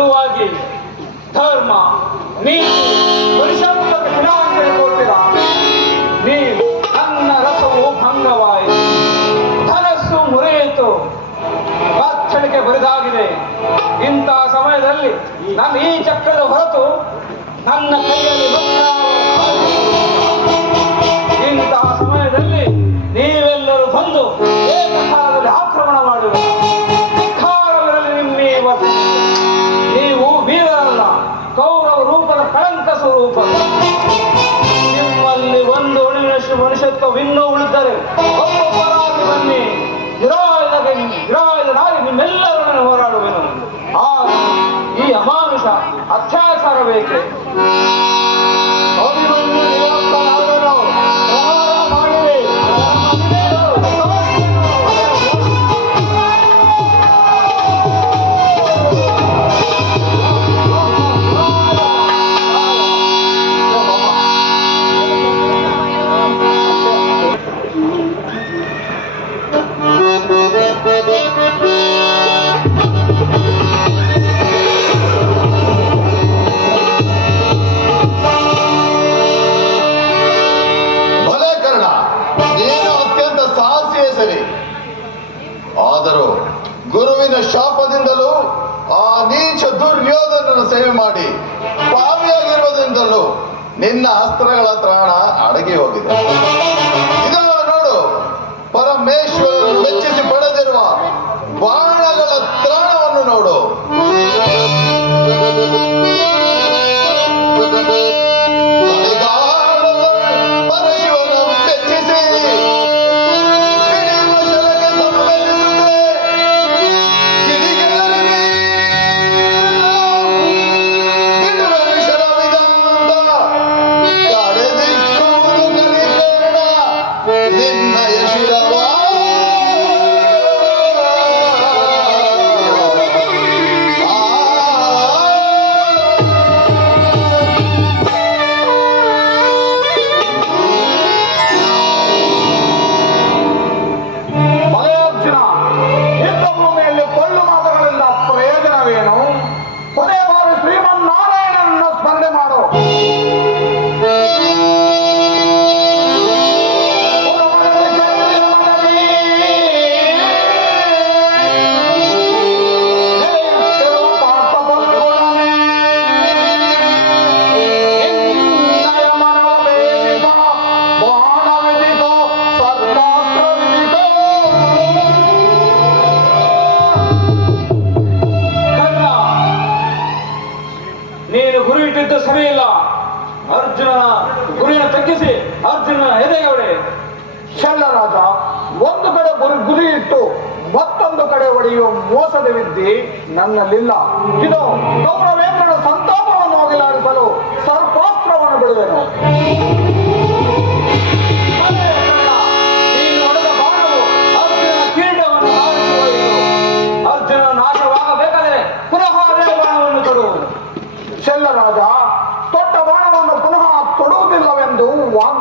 ಸಲುವಾಗಿ ಧರ್ಮ ನೀತಿ ಪರಿಶಾಂತಕ್ಕೆ ದಿನಾಂತರ ಕೊಟ್ಟಿರ ನೀವು ನನ್ನ ರಥವು ಭಂಗವಾಯಿತು, ಧನಸ್ಸು ಮುರಿಯಿತು, ಬಾಚಣಿಕೆ ಬರಿದಾಗಿದೆ. ಇಂತಹ ಸಮಯದಲ್ಲಿ ನನ್ನ ಈ ಚಕ್ರದ ಹೊರತು ನನ್ನ ಕೈಯಲ್ಲಿ ಇಂತಹ ಸಮಯದಲ್ಲಿ ನೀವೆಲ್ಲರೂ ಬಂದು ಏಕಕಾಲದಲ್ಲಿ ಆಕ್ರಮಣ ಮಾಡುವ ಧಿಕ್ಕಾರವಿರಲಿ ನಿಮ್ಮ ನೀವು ವೀರರಲ್ಲ, ಕೌರವ ರೂಪದ ಕಳಂಕ ಸ್ವರೂಪ. ನಿಮ್ಮಲ್ಲಿ ಒಂದು ಅಣುವಿನಷ್ಟು ಮನುಷ್ಯತ್ವವಿನ್ನೂ ಉಳಿದರೆ ಒಬ್ಬೊಬ್ಬರಾಗಿ ಬನ್ನಿ, ನಿರಾಯುಧನಾಗಿ ನಿಮ್ಮೆಲ್ಲರನ್ನು ಹೋರಾಡುವೆನು. ಈ ಅಮಾನುಷ ಅತ್ಯಾಚಾರ ಬೇಕೆ? ಆದರೂ ಗುರುವಿನ ಶಾಪದಿಂದಲೂ ಆ ನೀಚ ದುರ್ಯೋಧನನ್ನು ಸೇವೆ ಮಾಡಿ ಪಾವಿಯಾಗಿರುವುದರಿಂದಲೂ ನಿನ್ನ ಅಸ್ತ್ರಗಳ ತ್ರಾಣ ಅಡಗಿ ಹೋಗಿದೆ. ಇದನ್ನು ನೋಡು, ಪರಮೇಶ್ವರರು ಮೆಚ್ಚಿಸಿ ಪಡೆದಿರುವ ಬಾಣಗಳ ತ್ರಾಣವನ್ನು ನೋಡು. ಸರಿಯಿಲ್ಲ. ಅರ್ಜುನನ ಗುರಿಯನ್ನು ತಗ್ಗಿಸಿ ಅರ್ಜುನನ ಎದೆಗೊಡೆ. ಶಲ್ಯರಾಜ, ಒಂದು ಕಡೆ ಗುರಿ ಇಟ್ಟು ಮತ್ತೊಂದು ಕಡೆ ಹೊಡೆಯುವ ಮೋಸದ ವಿದ್ಯೆ ನನ್ನಲ್ಲಿಲ್ಲ. ಇದು ಕೌರವೇಂದ್ರನ ಸಂತಾಪವನ್ನು ಹೋಗಲಾಡಿಸಲು ಸರ್ಪಾಸ್ತ್ರವನ್ನು ಬಿಡುವೆನು. ಅರ್ಜುನನ ಕಿರೀಟವನ್ನು ಅರ್ಜುನ ನಾಶವಾಗಬೇಕಾದರೆ ಪುನಃ ಅದೇ ಬಾಣವನ್ನು ತೊಡುವುದು. ಶಲ್ಯರಾಜ, ತೊಟ್ಟ ಬಾಣವನ್ನು ಪುನಃ ತೊಡುವುದಿಲ್ಲವೆಂದು ವಾಗ್ದಾನ